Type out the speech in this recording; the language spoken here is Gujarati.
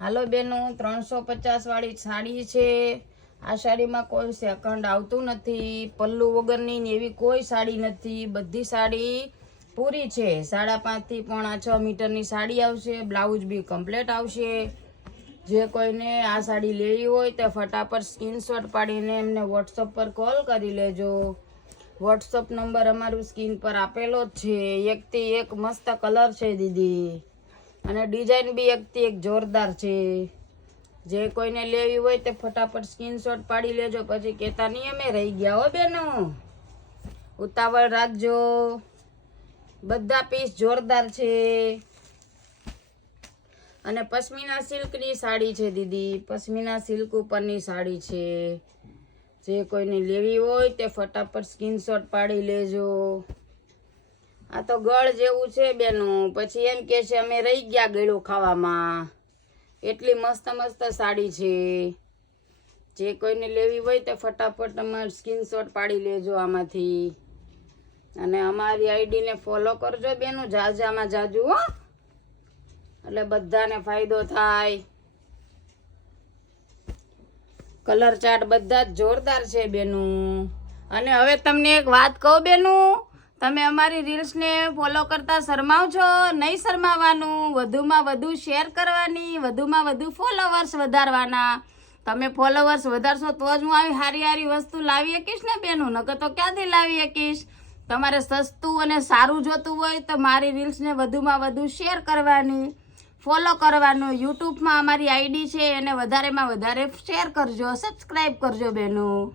હાલો બેનો 350 વાળી સાડી છે। આ સાડીમાં કોઈ સેકન્ડ આવતું નથી, પલ્લુ વગરની ને એવી કોઈ સાડી નથી, બધી સાડી પૂરી છે। 5.5 થી 6.5 મીટરની સાડી આવશે, બ્લાઉઝ બી કમ્પ્લીટ આવશે। જે કોઈને આ સાડી લેવી હોય તો ફટાફટ સ્ક્રીનશોટ પાડીને એમને વોટ્સઅપ પર કોલ કરી લેજો। વોટ્સઅપ નંબર અમારું સ્ક્રીન પર આપેલો જ છે। એકથી એક મસ્ત કલર છે દીદી, અને ડિઝાઇન બી એકથી એક જોરદાર છે। જે કોઈને લેવી હોય તે ફટાફટ સ્ક્રીનશોટ પાડી લેજો, પછી કહેતા નહીં અમે રહી ગયા હો બેનો, ઉતાવળ રાખજો। બધા પીસ જોરદાર છે, અને પશ્મિના સિલ્કની સાડી છે દીદી, પશ્મિના સિલ્ક ઉપરની સાડી છે। જે કોઈને લેવી હોય તે ફટાફટ સ્ક્રીનશોટ પાડી લેજો। આ તો ગળ જેવું છે બેનું, પછી એમ કે છે અમે રહી ગયા ગળું ખાવામાં, એટલી મસ્ત મસ્ત સાડી છે। જે કોઈને લેવી હોય તે ફટાફટ અમારે સ્ક્રીનશોટ પાડી લેજો આમાંથી, અને અમારી આઈડીને ફોલો કરજો બેનું, જાજામાં જાજુ હો, એટલે બધાને ફાયદો થાય। કલર ચાર્ટ બધા જ જોરદાર છે બેનું। અને હવે તમને એક વાત કહું બેનું, તમે અમારી રીલ્સને ફોલો કરતા શરમાવ છો, નહીં શરમાવાનું, વધુમાં વધુ શેર કરવાની, વધુમાં વધુ ફોલોવર્સ વધારવાના। તમે ફોલોવર્સ વધારશો તો જ હું આવી સારી સારી વસ્તુ લાવી શકીશ ને બેનું, નકર તો ક્યાંથી લાવી શકીશ। તમારે સસ્તું અને સારું જોતું હોય તો મારી રીલ્સને વધુમાં વધુ શેર કરવાની, ફોલો કરવાનું। યુટ્યુબમાં અમારી આઈડી છે એને વધારેમાં વધારે શેર કરજો, સબસ્ક્રાઈબ કરજો બેનું।